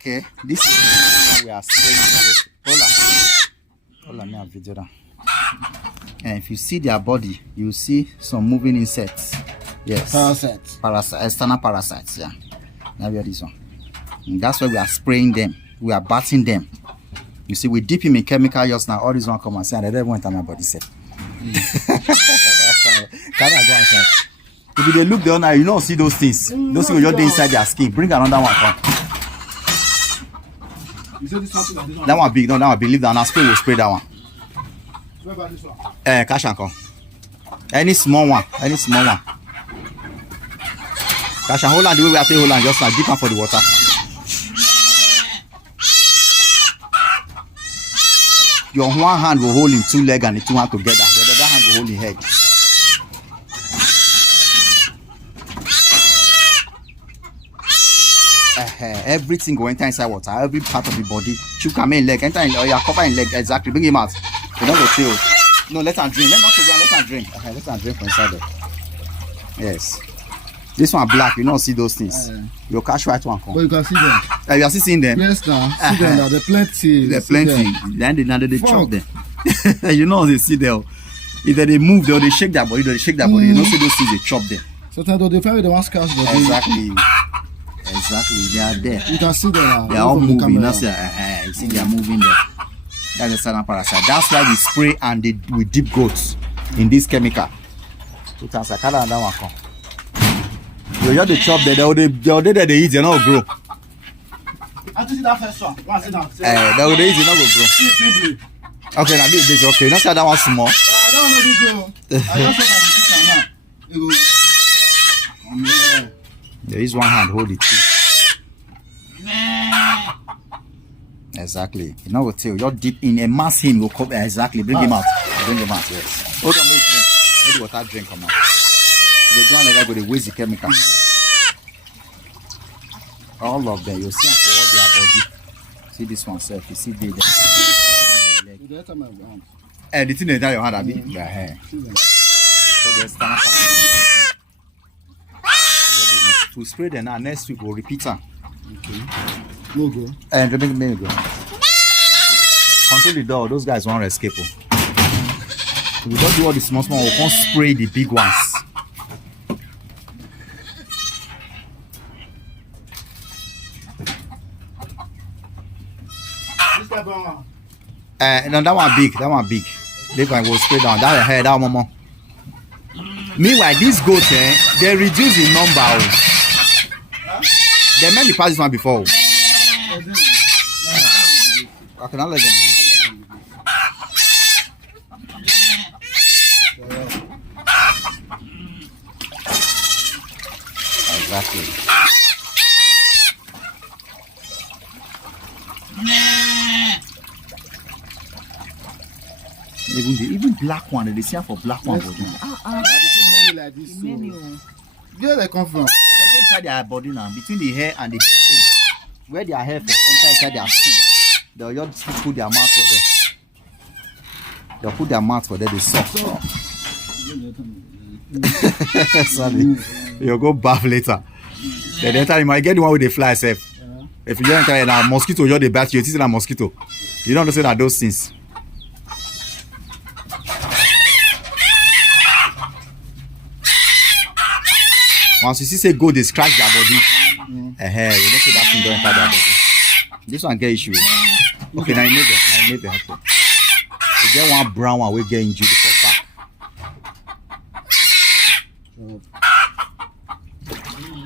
Okay, this is we are spraying. Hold on, me have video down. And if you see their body, you see some moving insects. Yes. Parasites. External parasites, yeah. Now we are this one. And that's why we are spraying them. We are batting them. You see, we dip him in chemical just now. All these one come and say, and they don't want to my body set. If they look down now, you don't see those things. Those things will just inside their skin. Bring another one. Come. You said this something like this one? That one big, no, that one big. Leave that one. I'll spray, we'll spray that one. What about this one? Cash and come. Any small one. Cash and hold on the way we are taking hold on just now. Deep one for the water. Your one hand will hold in two legs and the two hands together. The other hand will hold in head. Everything go enter inside water. Every part of the body. You come in leg, enter in your cover in leg. Exactly. Bring him out. You don't go tail. No, let them drink. Let not to go. Let them drink. Okay, let them drink from inside there. Yes. This one black. You don't see those things. Your cash white one come. But you can see them. You are still seeing them. Yes, now. See them now. They're plenty. They're plenty. Then they chop them. You know they see them. If they move, they shake their body. They shake their body. You don't see those things. They chop them. Sometimes they find the one scratch body. Exactly, they are there. You can see them now. They are all moving. You see they are moving there. That's the external parasite. That's why we spray and we dip goats in this chemical. You just the chop there. They eat. They not grow. I see that first one. One sit down. They will eat. They not go grow. Okay, now this big. Okay, not say that one small. That one not big grow. I just saw now. You go. There is one hand, hold it too. Exactly. You know what tell you're deep in a mass him will come exactly. Bring him out. Yes. Hold on, make drink. Let the water drink come out. They don't let go, they waste the chemical. All of them, you see them for all their body. See this one self, you see the the thing that your hand a bit. The hair. So there's to spray them now. Next week we'll repeat them. Okay. No go. And make me go. Control the door. Those guys won't escape. So we don't do all the small. We can't spray the big ones. This guy one. No, that one big. This one will spray down. That hair. That one more. Meanwhile, these goats, they reduce in number. They made the pass this one before. I cannot let them. Exactly. Even black one, they see for black one. Many like this. Where they come from? They inside their body now, between the hair and the skin. Where their hair enter inside their skin, they'll just put their mouth for there. They'll put their mouth for there, they suck. Sorry. You'll go bath later. Then enter, you might get the one with the fly safe. If you enter a mosquito, you're the bat, you're teaching a mosquito. You don't understand that those things. Once you see say go, they scratch their body. You don't say that thing don't enter their body. This one get issue. Okay, now you made it. Okay. You get one brown one, we get injured for back.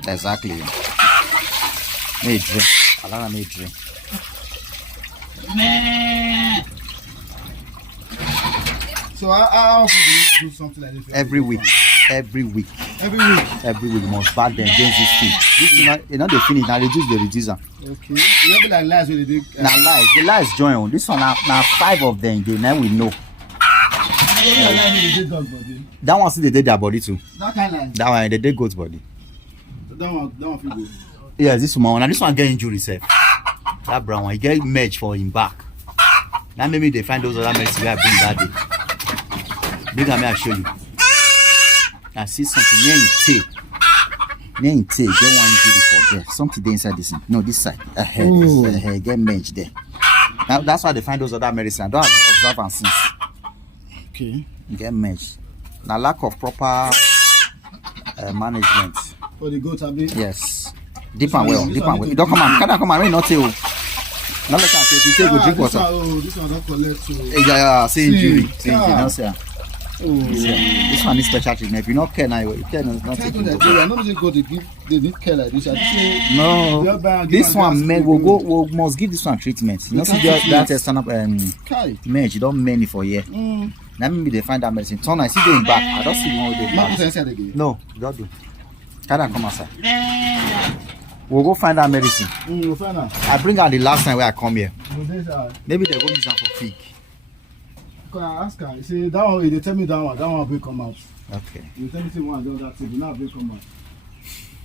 Exactly. May drink. Alana may drink. So how often do you do something like this? Every week. Every week must back them against this thing. This thing, they finish now. They reduce them. Okay. You be like lies when they do. Now lies, the lies join on. This one now 5 of them. Now we know. That one still they did their body too. That kind of lies. That one they did goat's body. That one feel good. Yes, this one. Now this one get injury self. That brown one, he get merged for him back. Now maybe they find those other medicine I bring that day. Bring them, I show you. I see something near his tail. Then get one injury for there. Something there inside this. No, this side. Get merged there. Now that's why they find those other medicine. I don't have observance since. Okay. Get merged. Now lack of proper management. For the goat, abi? Yes. Deep and well. You don't come on. Can I come on? Rain not tell. Now let us say if you take a drink water. This one don't collect. Yeah. Say injury. Say injury. Now say. This one is special treatment. If you not care now, you care not take it. I know they go to give. They need care like this. No. This one we must give this one treatment. You know, see that stand up merge. You don't many for here. Now maybe they find that medicine. Turn I see them back. I don't see the one with the back. No, don't do. Can I come outside? We'll go find that medicine. We'll find out. I bring out the last time where I come here. Maybe they go use that for pig. I ask her. You see that one. They tell me that one will come out. Okay. You tell me say one do that thing. Now will come out.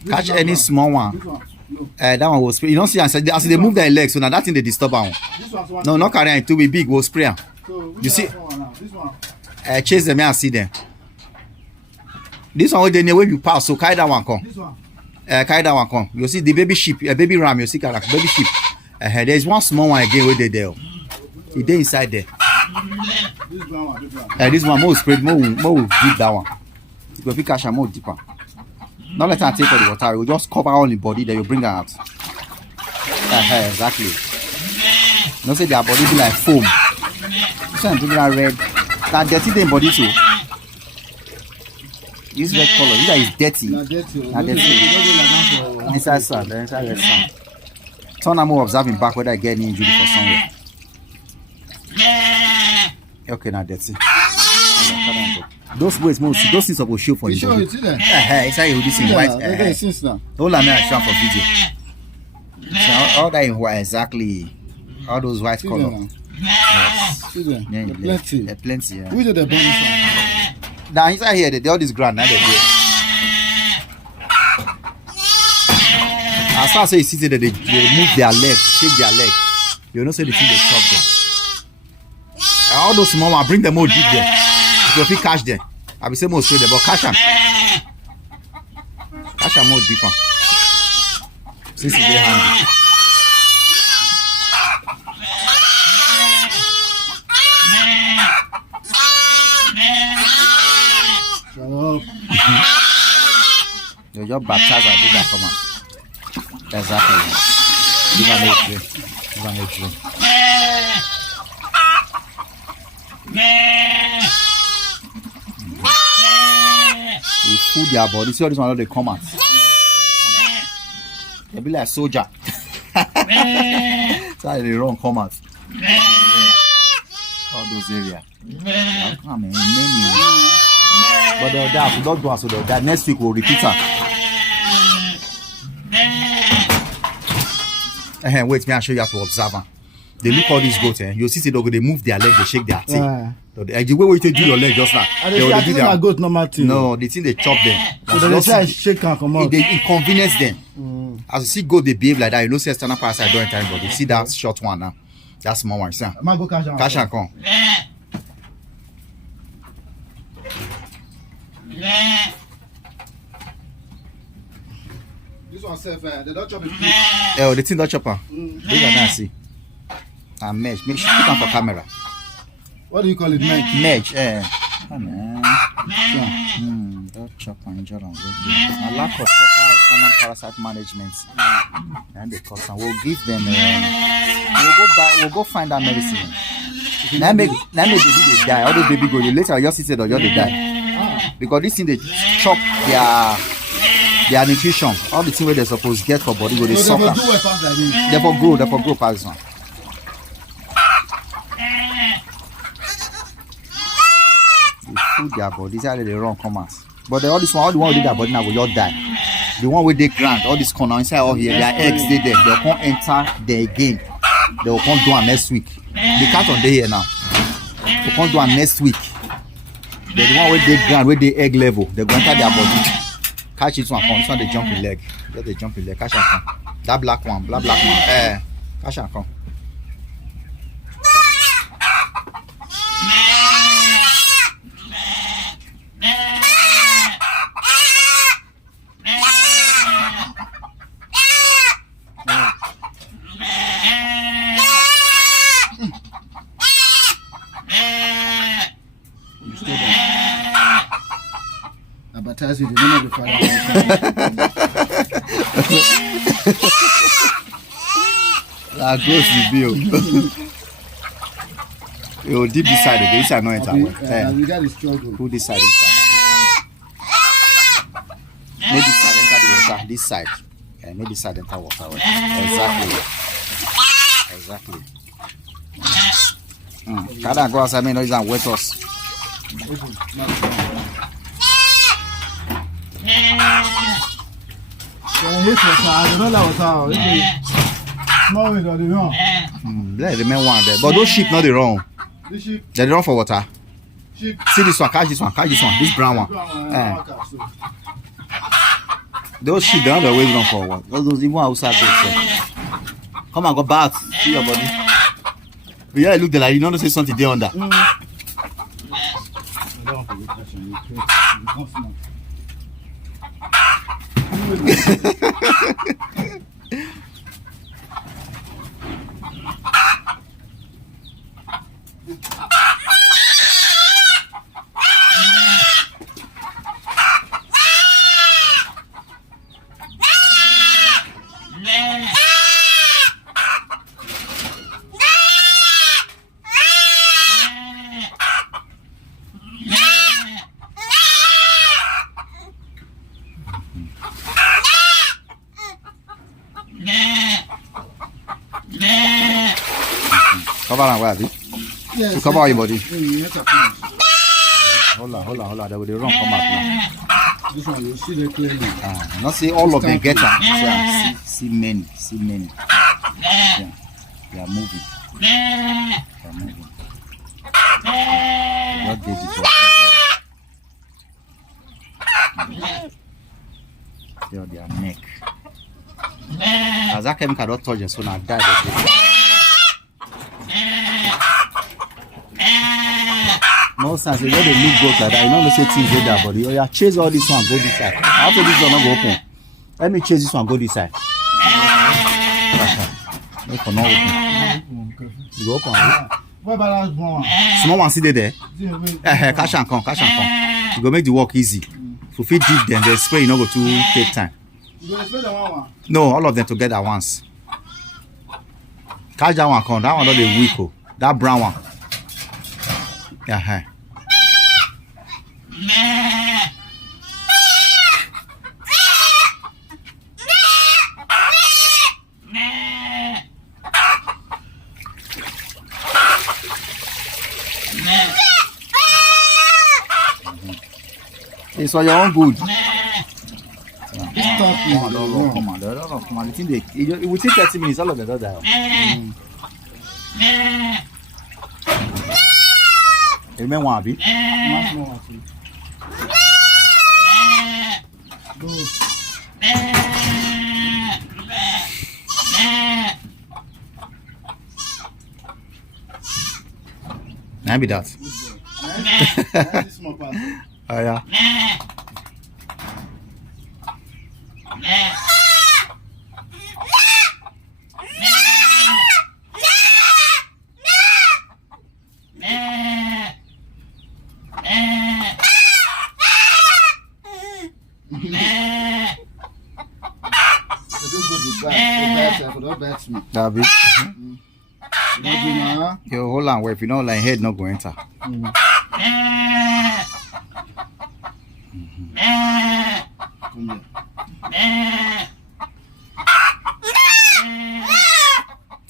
Catch any small one. This one. No. That one will spray. You don't see as they move their legs, so now that thing they disturb one. This one. No, not carrying it to be big. We'll spray them. So you see? This one. Chase them and see them. This one they where you pass, so carry that one come. This one. Carry that one come. You see the baby sheep, baby ram. You see carry baby sheep. There is one small one again where they there. It dey inside there. This one. This one more spread, more deep that one. You go fit catch am more deeper. Not let her take for the water. You just cover all the body, then you bring her out. Exactly. Don't say their body be like foam. This one bring her red. That dirty thing body too. This red color, this is dirty. Not dirty. Inside sand, inside red sand. Turn am more observing back whether I get any injury for somewhere. Okay, now dirty. Those ways, those things will show for you. Show it there. Inside you this in white. All I may show for video. So all that in white exactly. All those white color. Yes. Plenty. Plenty. Yeah. Which are the bonus one? Now inside here, they all this ground. Now they do. As far as you see that they move their leg, shake their leg, you know, say the thing they chop them. All those small ones, bring them more deep there. If you catch them, I will say more straight there, but catch them. Catch them more deeper. Since it's very handy. You just baptize and do that come on. Exactly. Give an egg. Give an egg. They food their body. See all this one, they come out. They be like soldier. So they run, come out. All those areas. Come in many. But they'll die. We don't do so they'll die. Next week we'll repeat her. Wait, may I show you how to observe her. They look all these goats, you see they move their leg, they shake their teeth. The way you do your leg just now. They do their goat normal thing. No, the thing they chop them. So they say shake and come out. They inconvenience them. As you see goat, they behave like that. You know, say external parasite don't enter body. You see that short one now. That small one. See? Go cash and come. This one self, they don't chop it. The thing don't chop her. Look at that, see. And mesh. Make sure you put on for camera. What do you call it? Mesh. Don't chop and injure them. A lack of proper external parasite management. And they cost them. We'll give them. We'll go find that medicine. Now make they die. All the baby go. Later, you just sit there, they die. Because this thing they chop their nutrition. All the things where they're supposed to get for body, go they suffer. They for grow past this one. Food their body, this is how they run come out. But all this one, all the one who did their body now will all die. The one with the ground, all this corner inside all here, their eggs they there. They'll come enter there again. They will come do it next week. The cat on day here now. They'll come do it next week. The one with the ground, with the egg level, they go enter their body. Catch it one, come. This one they jump in leg. Let they jump in leg. Catch and come. That black one. Catch and come. that's it. The name of the fire. That goes to bill. You deep this side again. This side no enter. We got the struggle. Put this side inside. Make this side enter the water. This side. Make this side enter water. Exactly. Can I go outside? Me no use and wet us. There the main one there. But those sheep not the wrong. They run for water. See this one, catch this one, this brown one. Those sheep they always run for water. Those even outside there. Come and go bath. See your body. But yeah, look there like you don't know say something there under. Cover and where, yes, to cover your body. Hold on. They will run come out now. This one you see the clearly. Not see all of them get them. See many. Yeah. They are moving. What did it do? Their neck. As that chemical don't touch them, so now die. No sense, you know they look good like that. You know they say things like that, but you chase all this one, go this side. After this one, not go open. Let me chase this one, go this side. Make for not open. You go open. Small one sit there. Cash and come. You go make the work easy. So if you dig them, the spray you know go to take time. No, all of them together at once. Catch that one, come. That one not the weak. That brown one. Yeah. It's for your own good. Come on. The thing it will take 30 minutes. All of them don't die. You may want to be. Maybe that. Oh yeah. David. You hold on, wait. If you know, like head not going to enter.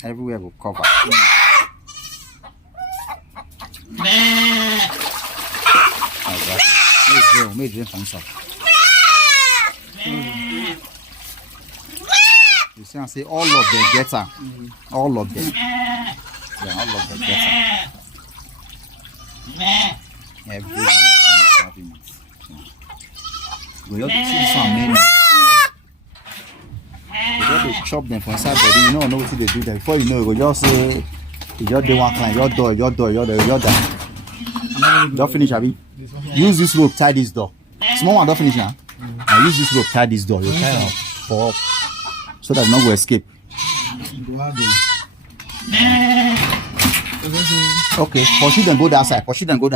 Everywhere will cover. Make drink from some. You see, I say all of them get her. All of them. Yeah, all of them get her. Every one of them is having it. We have to see some many. You got to chop them from inside body. You know what they do there. Before you know, you just say, you just do one client, your door. Don't finish, Abby. Use this rope, tie this door. Small one, don't finish now. Now use this rope, tie this door. You tie it up so that no go escape. Okay, pursue them, go that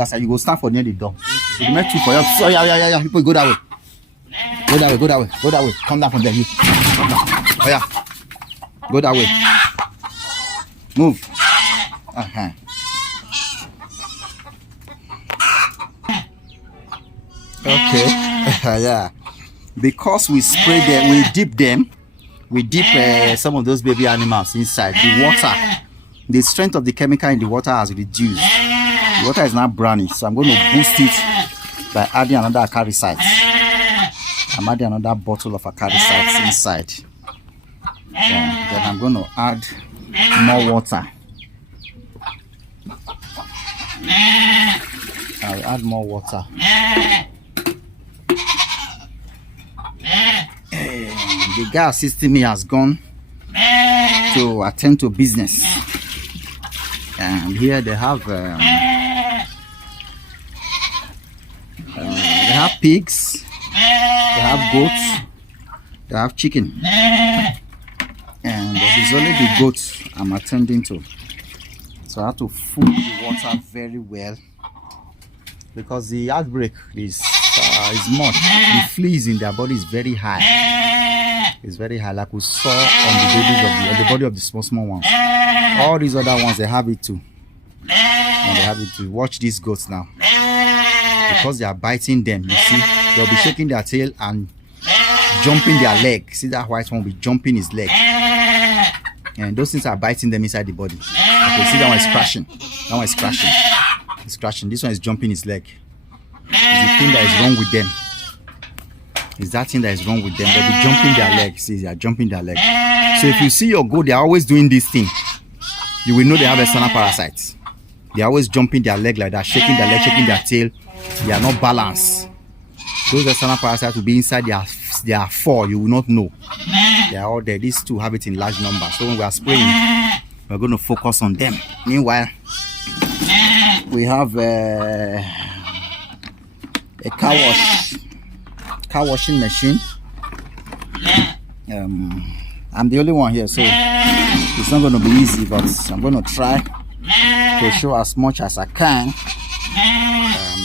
side. You go stand for near the door. You make two for you. So yeah. People go that way. Go that way, go that way, go that way. Come down from there, you. Come down. Oh yeah. Go that way. Move. Uh-huh. Okay. Yeah. Because we spray them, we dip some of those baby animals inside the water. The strength of the chemical in the water has reduced. The water is now brownish, so I'm going to boost it by adding another parasite. I'm adding another bottle of parasite inside. Yeah. Then I'm going to add more water. I'll add more water. The guy assisting me has gone to attend to business, and here they have pigs, they have goats, they have chicken, and it's only the goats I'm attending to. So I have to fool the water very well because the outbreak is much. The fleas in their body is very high. It's very high, like we saw on the babies of the body of the small ones. All these other ones, they have it too. And they have it too. Watch these goats now. Because they are biting them, you see, they'll be shaking their tail and jumping their leg. See that white one will be jumping his leg. And those things are biting them inside the body. Okay, see that one is crashing. That one is crashing. It's crashing. This one is jumping his leg. It's the thing that is wrong with them. It's that thing that is wrong with them. They'll be jumping their leg. See, they are jumping their leg. So if you see your goat, they are always doing this thing, you will know they have external parasites. They are always jumping their leg like that, shaking their leg, shaking their tail. They are not balanced. Those external parasites will be inside their fur. You will not know. They are all there. These two have it in large numbers. So when we are spraying, we're going to focus on them. Meanwhile, we have a car washing machine. I'm the only one here, so it's not going to be easy, but I'm going to try to show as much as I can.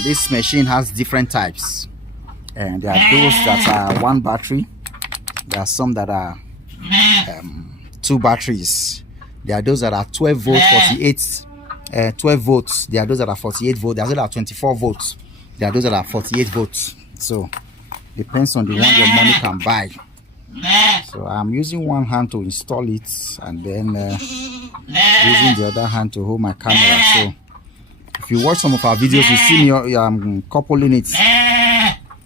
This machine has different types, and there are those that are 1 battery. There are some that are 2 batteries. There are those that are 12 volts, 12 volts. There are those that are 48 volts. There are those that are 24 volts. There are those that are 48 volts. So depends on the one your money can buy. So I'm using one hand to install it, and then using the other hand to hold my camera. So if you watch some of our videos, you see me coupling it.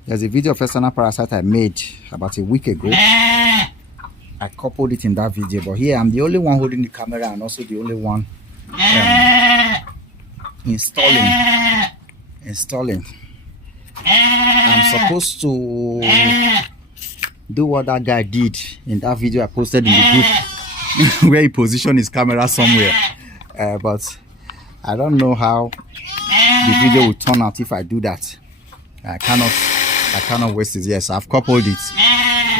There's a video of external parasite I made about a week ago. I coupled it in that video, but here I'm the only one holding the camera and also the only one installing. I'm supposed to do what that guy did in that video I posted in the group where he positioned his camera somewhere, but I don't know how the video will turn out if I do that. I cannot waste it. Yes, I've coupled it.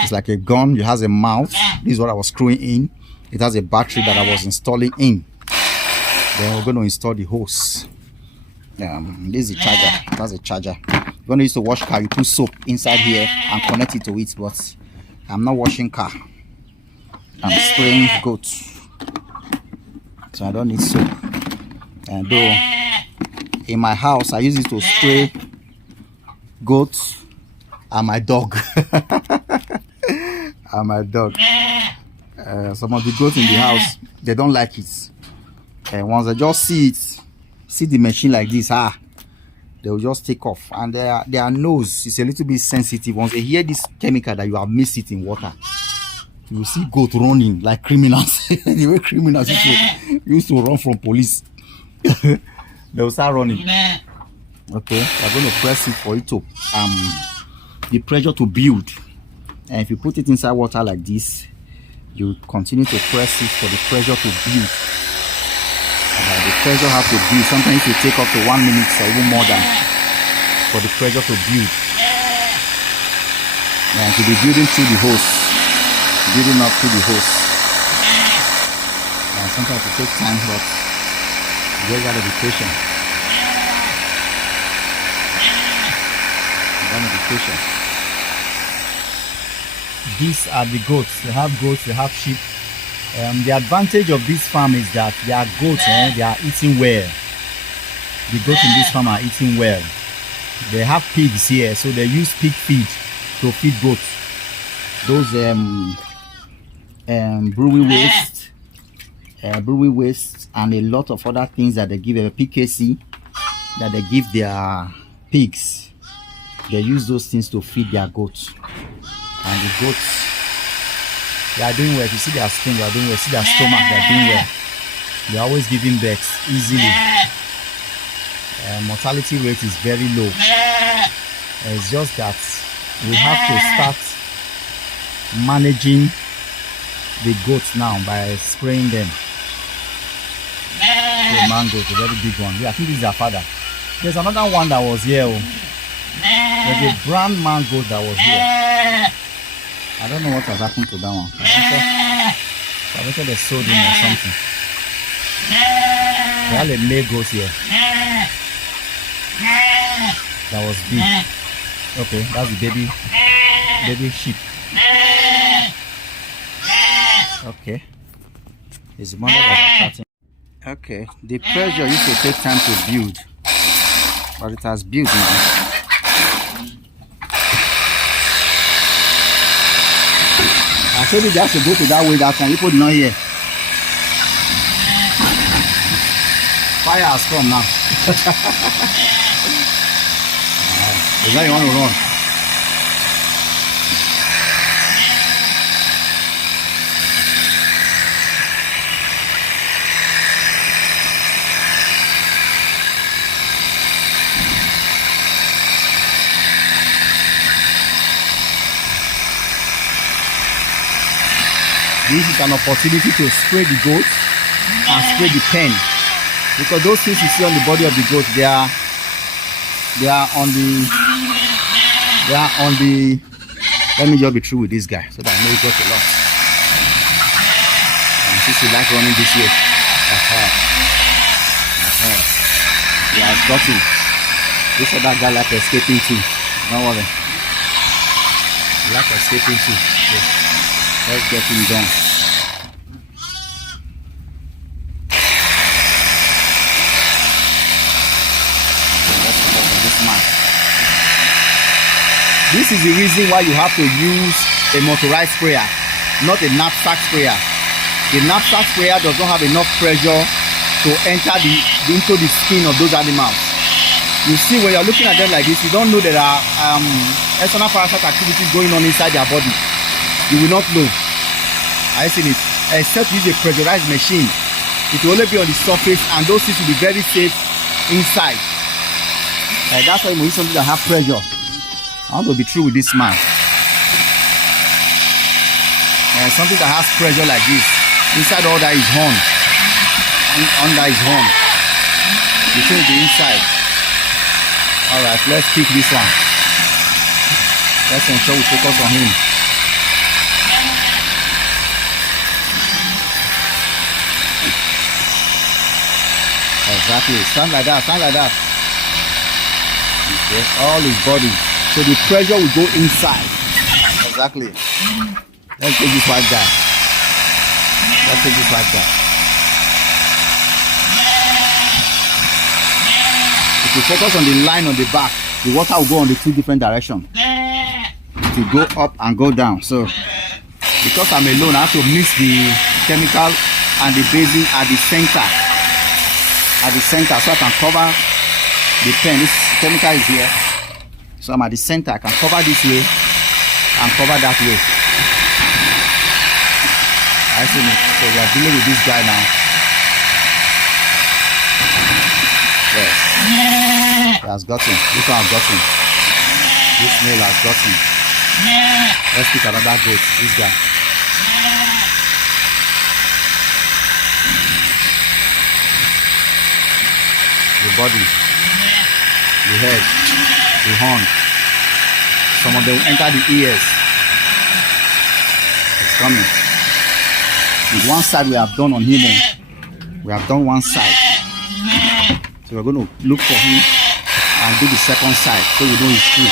It's like a gun. It has a mouth. This is what I was screwing in. It has a battery that I was installing in. Then we're going to install the hose. This is the charger. It has a charger. You're going to use to wash car. You put soap inside here and connect it to it. But I'm not washing car. I'm spraying goats, so I don't need soap. And though in my house I use it to spray goats and my dog. And my dog. Some of the goats in the house, they don't like it. And once they just see the machine like this, they will just take off. And their nose is a little bit sensitive. Once they hear this chemical that you have mixed it in water, you will see goat running like criminals. The way criminals used to run from police. They will start running. Okay, we're going to press it for it to the pressure to build. And if you put it inside water like this, you continue to press it for the pressure to build. The pressure has to build. Sometimes it will take up to 1 minute or even more than for the pressure to build. And to be building through the hose, building up through the hose. And sometimes it takes time, but you just gotta be patient. You gotta be patient. these are the goats. They have goats, they have sheep. The advantage of this farm is that their goats, they are eating well. The goats in this farm are eating well. They have pigs here, so they use pig feed to feed goats. Those brewery waste, and a lot of other things that they give, a PKC that they give their pigs. They use those things to feed their goats, and the goats, they are doing well. If you see their skin, they are doing well. See their stomach, they are doing well. They are always giving birth easily. Mortality rate is very low. It's just that we have to start managing the goats now by spraying them. The mango is a very big one. Yeah, I think this is their father. There's another one that was here. There's a brown mango that was here. I don't know what has happened to that one. I think they sold him or something. They had a male goat here. That was big. Okay, that's the baby sheep. Okay. It's the mother that are starting. Okay, the pressure used to take time to build, but it has built now. I told you they have to go to that way that time. People did not hear. Fire has come now. Is that you want to run? This is an opportunity to spray the goats and spray the pen, because those things you see on the body of the goat, they are on the let me just be true with this guy so that I know he got a lot. And since you like running this way, he has gotten this other guy like escaping too. Don't worry, he like escaping too. So let's get him done. This is the reason why you have to use a motorized sprayer, not a knapsack sprayer. The knapsack sprayer does not have enough pressure to enter into the skin of those animals. You see, when you're looking at them like this, you don't know there are external parasite activities going on inside their body. You will not know. I see it. Except use a pressurized machine, it will only be on the surface, and those things will be very safe inside. That's why we use something that have pressure. I want to be true with this man. Something that has pressure like this. Inside all that is horn. Under his horn. Between the inside. Alright, let's pick this one. Let's ensure we focus on him. Exactly. Stand like that, stand like that. Okay. All his body. So the pressure will go inside. Exactly. Let's take this white guy. Let's take this white guy. If you focus on the line on the back, the water will go on the two different directions. It will go up and go down. So because I'm alone, I have to mix the chemical and the basin at the center. At the center, so I can cover the pen. This chemical is here. So I'm at the center. I can cover this way and cover that way. I see it. So we are dealing with this guy now. Yes. He has got him. This one has got him. This male has got him. Let's pick another goat. This guy. The body. The head. The horn. Some of them will enter the ears. It's coming. With one side we have done on him. We have done one side. So we're going to look for him and do the second side so we know he's true.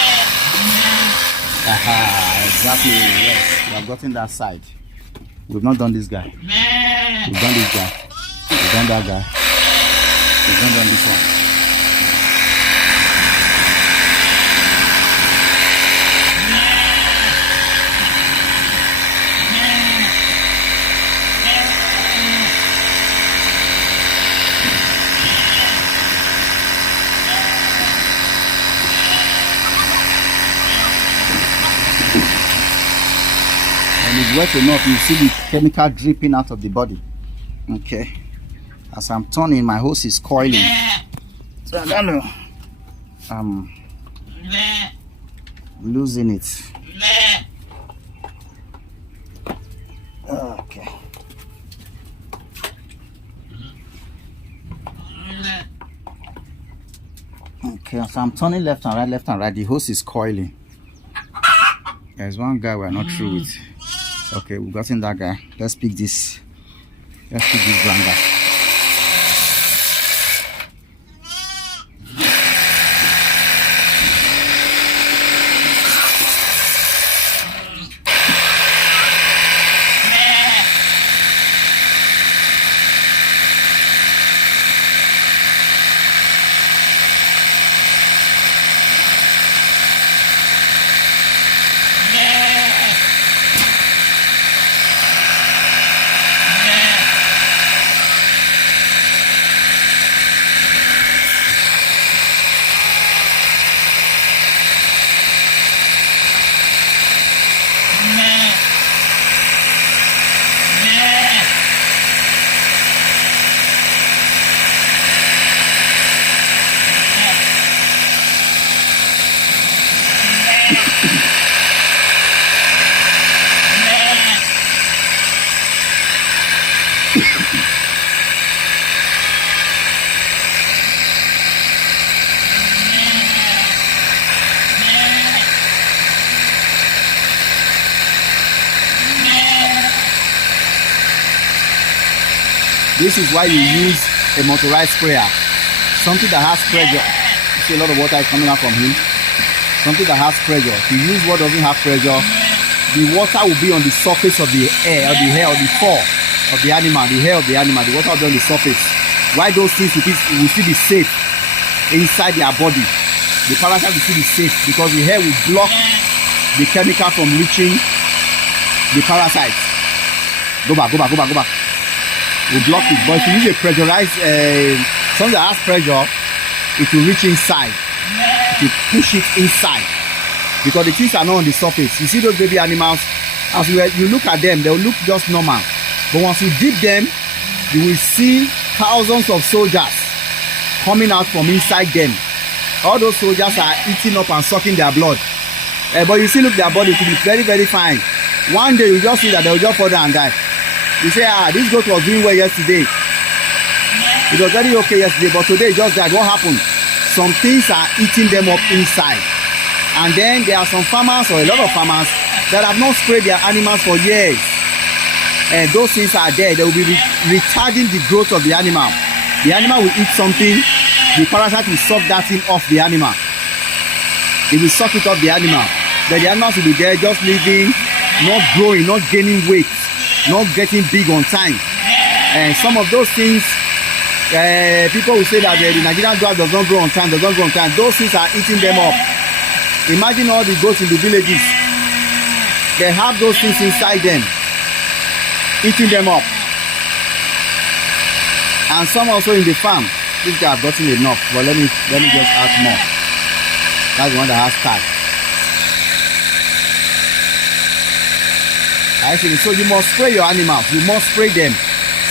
Exactly, yes. We have gotten that side. We've not done this guy. We've done this guy. We've done that guy. We've not done this one. It's wet enough, you see the chemical dripping out of the body. Okay, as I'm turning, my hose is coiling, so I don't know, I'm losing it. Okay, so I'm turning left and right, the hose is coiling. There's one guy we're not through with. Okay, we've gotten that guy. Let's pick this. Let's pick this brown guy. This is why you use a motorized sprayer, something that has pressure. You see a lot of water is coming out from him. Something that has pressure. If you use what doesn't have pressure, the water will be on the surface of the hair, or the hair, or the fur of the animal, the hair of the animal. The water will be on the surface. Why those things will still be safe inside their body. The parasite will still be safe because the hair will block the chemical from reaching the parasite. Go back. Will block it. But if you use a pressurized something that has pressure, it will reach inside. It will push it inside because the things are not on the surface. You see those baby animals, as you look at them, they will look just normal, but once you dip them, you will see thousands of soldiers coming out from inside them. All those soldiers are eating up and sucking their blood, but you see, look, their body to be very, very fine. One day you just see that they will just fall down and die. You say, this goat was doing well yesterday. It was very okay yesterday, but today it just died. What happened? Some things are eating them up inside. And then there are some farmers, or a lot of farmers, that have not sprayed their animals for years. And those things are there. They will be retarding the growth of the animal. The animal will eat something. The parasite will suck that thing off the animal. It will suck it off the animal. Then the animals will be there just living, not growing, not gaining weight, not getting big on time. And some of those things, people will say that the Nigerian grass does not grow on time, Those things are eating them up. Imagine all the goats in the villages. They have those things inside them, eating them up. And some also in the farm. This guy have gotten enough, but let me just add more. That's the one that has tag. I see. So you must spray your animals. You must spray them.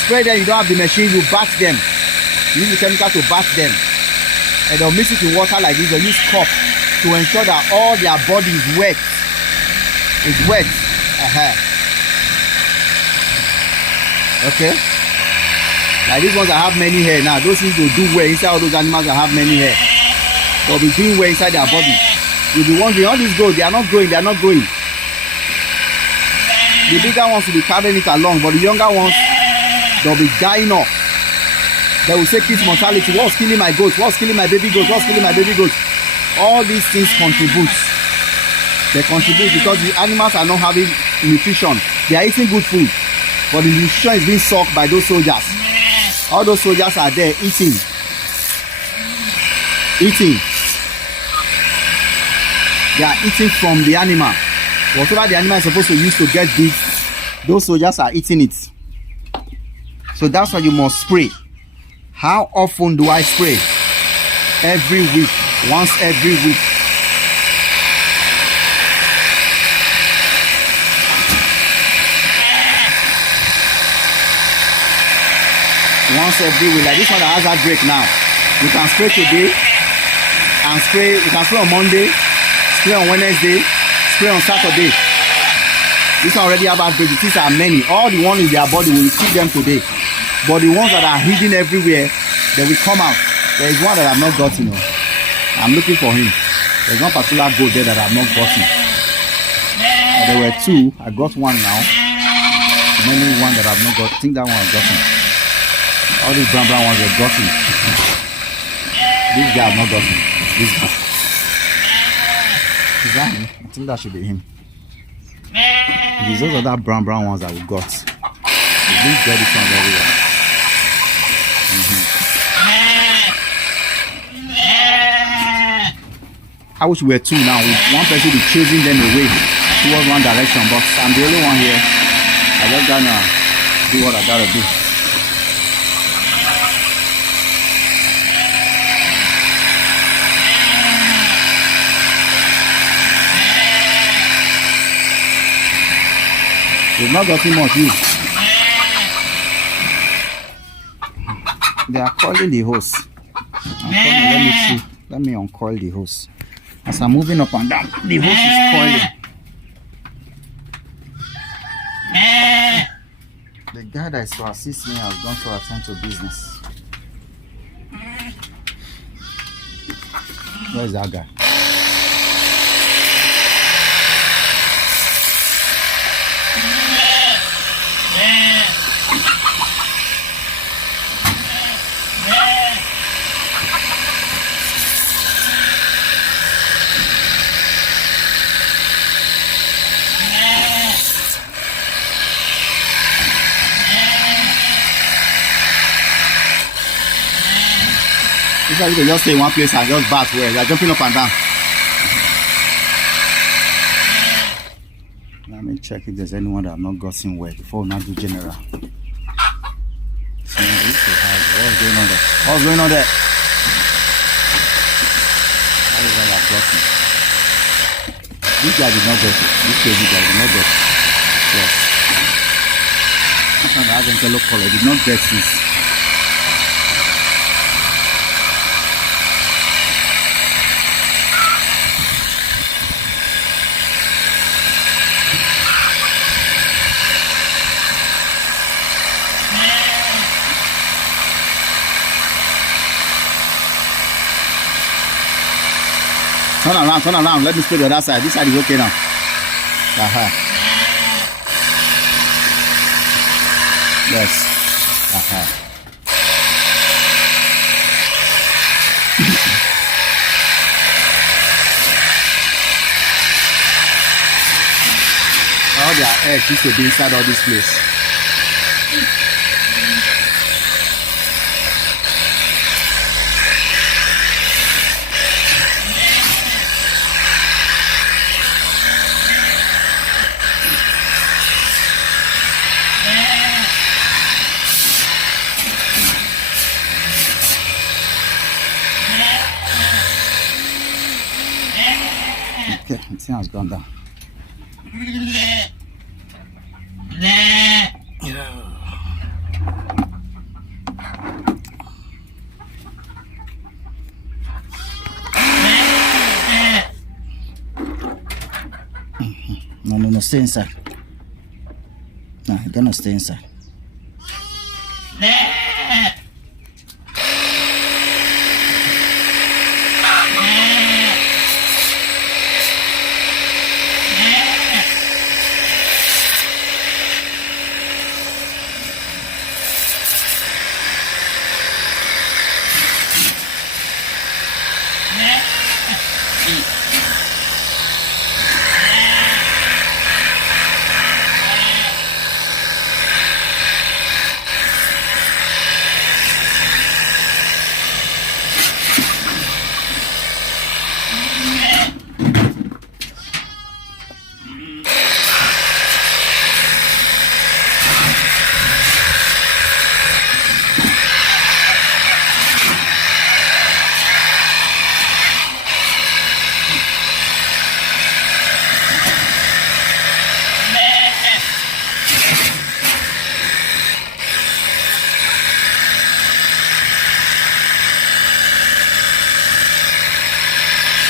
Spray them. You don't have the machine. You bat them. You use the chemical to bat them, and they'll mix it in water like this. They'll use cup to ensure that all their body is wet. It's wet. Okay. Like these ones that have many hair now. Those things will do well inside all those animals that have many hair. They'll be doing well inside their body. You'll be wondering, all these goats, they are not growing. The bigger ones will be carrying it along, but the younger ones, they'll be dying off. They will say kids mortality. What's killing my goats? What's killing my baby goats? What's killing my baby goats? All these things contribute. They contribute because the animals are not having nutrition. They are eating good food, but the nutrition is being sucked by those soldiers. All those soldiers are there eating. They are eating from the animal. Whatever the animal is supposed to use to get big, those soldiers are eating it. So that's why you must spray. How often do I spray? Every week. Once every week. Once every week. Like this one that has that break now. You can spray today and spray. You can spray on Monday, spray on Wednesday, spray on Saturday. This one already have that break. The things are many. All the ones in their body will keep them today. But the ones that are hidden everywhere, they will come out. There is one that I've not gotten. I'm looking for him. There's one particular goat there that I've not gotten. There were two. I got one now. The remaining one that I've not got. I think that one I've gotten. All these brown ones I've gotten. This guy I've not gotten. This guy. Is that him? I think that should be him. These are the brown ones that we got. We didn't get this one very well. I wish we were two now. One person be chasing them away towards one direction, but I'm the only one here. I just gotta do what I gotta do. They've not gotten much use. They are calling the hose. Let me see. Let me uncoil the hose. As I'm moving up and down, the hose is coiling. The guy that is to assist me has gone to attend to business. Where is that guy? You can just stay in one place and just bat where they're jumping up and down. Let me check if there's anyone that I've not gotten where before we now do general. What's going on there? What's going on there? That is what I've gotten. This guy did not get it. This crazy guy did not get it. Yes. This one that has a yellow color did not get this. Turn around. Let me spray the other side. This side is okay now. Yes. All their eggs used to be inside all this place. Okay, the thing has gone down. No, stay inside. No, you're gonna stay inside.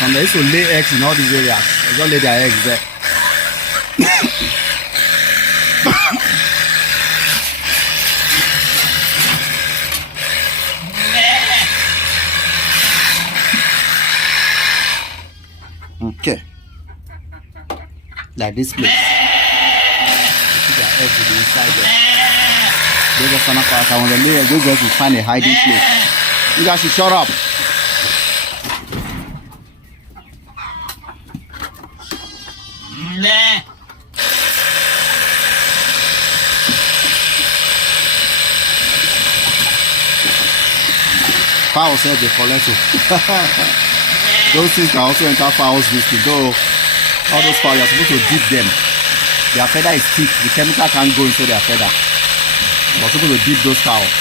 Some they used to lay eggs in all these areas. They just lay their eggs there. Okay. Like this place. You see their eggs will be inside there. They just stand up I want to lay eggs. Those guys will find a hiding place. You guys should shut up. Fowl said they collect it. Those things can also enter fowls biscuit. Though all those fowls, you're supposed to dip them. Their feather is thick. The chemical can't go into their feather. You're supposed to dip those fowls.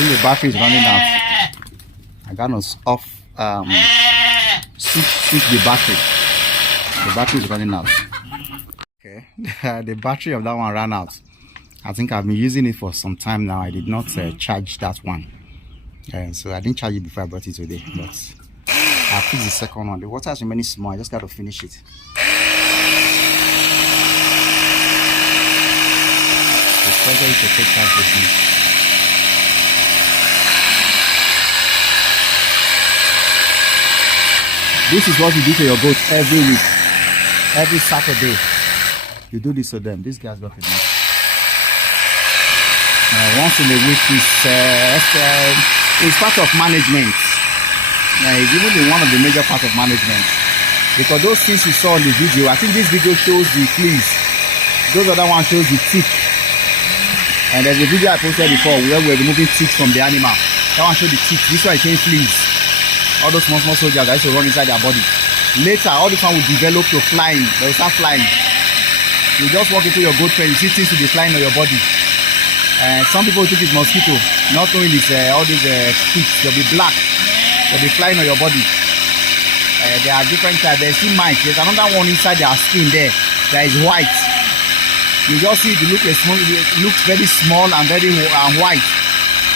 think the battery is running out. I got us off switch the battery. The battery is running out. Okay, the battery of that one ran out. I think I've been using it for some time now. I did not charge that one, so I didn't charge it before I brought it today, but I fixed the second one. The water is remaining small. I just got to finish it. The pressure is to take time to do. This is what you do to your goats every week, every Saturday. You do this to them. This guy's got enough. Once in a week is part of management. It's even one of the major parts of management. Because those things you saw in the video, I think this video shows the fleas. Those other one shows the tick. And there's a video I posted before where we're removing ticks from the animal. That one shows the tick. This one shows fleas. All those small soldiers that used to run inside their body. Later, all this one will develop to flying. They will start flying. You just walk into your goat pen, you see things will be flying on your body. Some people think it's mosquito, not knowing it's all these ticks. They'll be black. They'll be flying on your body. There are different types. There's still mites. There's another one inside their skin there that is white. You just see it looks very small and very white.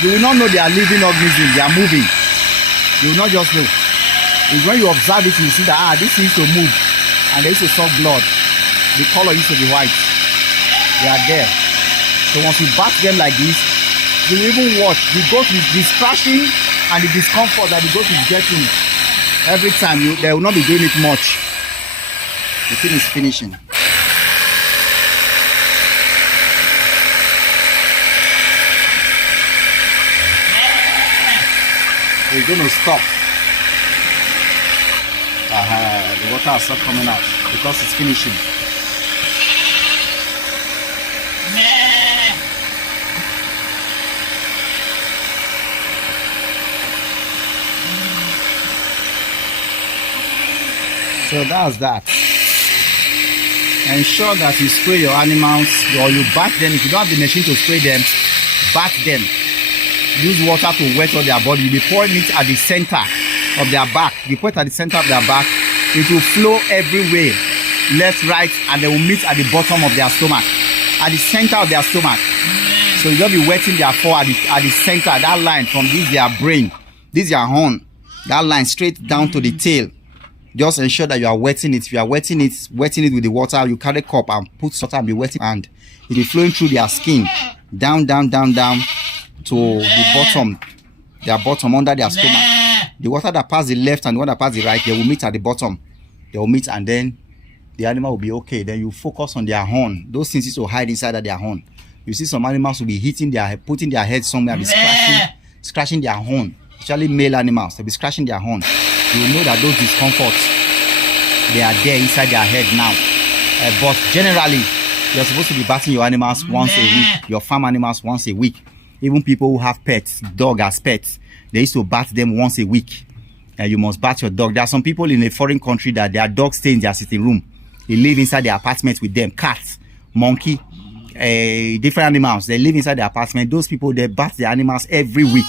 You will not know they are living organisms. They are moving. You will not just know. It's when you observe it, you see that this used to move and they used to suck blood. The color used to be white. They are there. So once you bat them like this, you will even watch the goat with the scratching and the discomfort that the goat is getting every time. They will not be doing it much. The thing is finishing. It's going to stop. The water has stopped coming out because it's finishing. So that's that. Ensure that you spray your animals or you bath them. If you don't have the machine to spray them, bath them. Use water to wet all their body. You'll be pouring it at the center of their back. You put it at the center of their back, it will flow everywhere, left, right, and they will meet at the bottom of their stomach, at the center of their stomach. So you'll be wetting their fur at the center, that line from this their brain, this their horn, that line straight down to the tail. Just ensure that you are wetting it. If you are wetting it with the water, you carry a cup and put water and be wetting, and it will be flowing through their skin, down to the bottom, their bottom, under their stomach. The water that passes the left and the one that passes the right, they will meet at the bottom. They will meet, and then the animal will be okay. Then you focus on their horn. Those things used to hide inside of their horn. You see some animals will be putting their head somewhere, be scratching their horn. Especially male animals, they'll be scratching their horn. You will know that those discomforts, they are there inside their head now. But generally, you're supposed to be bathing your animals once a week, your farm animals once a week. Even people who have pets, dog as pets, they used to bath them once a week. You must bath your dog. There are some people in a foreign country that their dog stay in their sitting room. They live inside their apartment with them. Cats, monkey, different animals. They live inside their apartment. Those people, they bath their animals every week.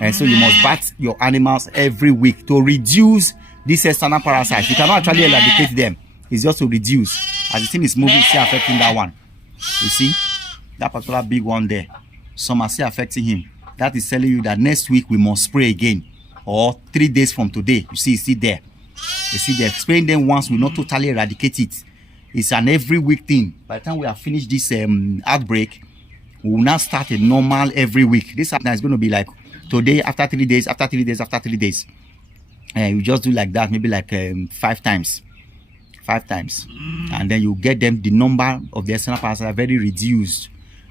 And so you must bath your animals every week to reduce these external parasites. You cannot actually eradicate them. It's just to reduce. As the thing is moving, it's still affecting that one. You see? That particular big one there. Some are still affecting him. That is telling you that next week we must spray again. Or 3 days from today. You see, it's still there. You see, they're spraying them once will not totally eradicate it. It's an every week thing. By the time we have finished this outbreak, we will now start a normal every week. This is going to be like today, after 3 days, after 3 days, after 3 days. You just do like that, maybe like 5 times. 5 times. And then you get them, the number of the external parasites are very reduced.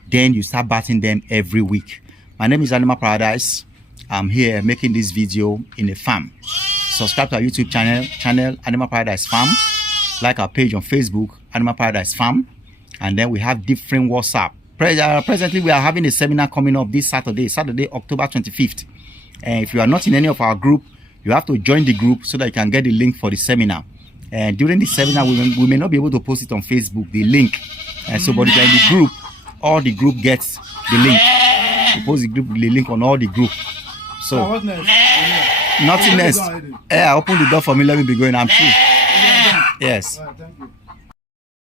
Then you start bathing them every week. My name is Animal Paradise. I'm here making this video in a farm. Subscribe to our YouTube channel Animal Paradise Farm. Like our page on Facebook, Animal Paradise Farm. And then we have different WhatsApp. Presently, we are having a seminar coming up this Saturday, October 25th. And if you are not in any of our group, you have to join the group so that you can get the link for the seminar. And during the seminar, we may not be able to post it on Facebook, the link. So, but if you're in the group, all the group gets the link. We post the link on all the group. So, What next? nothing else. Open the door for me, let me be going. I'm free. Yes. Thank you.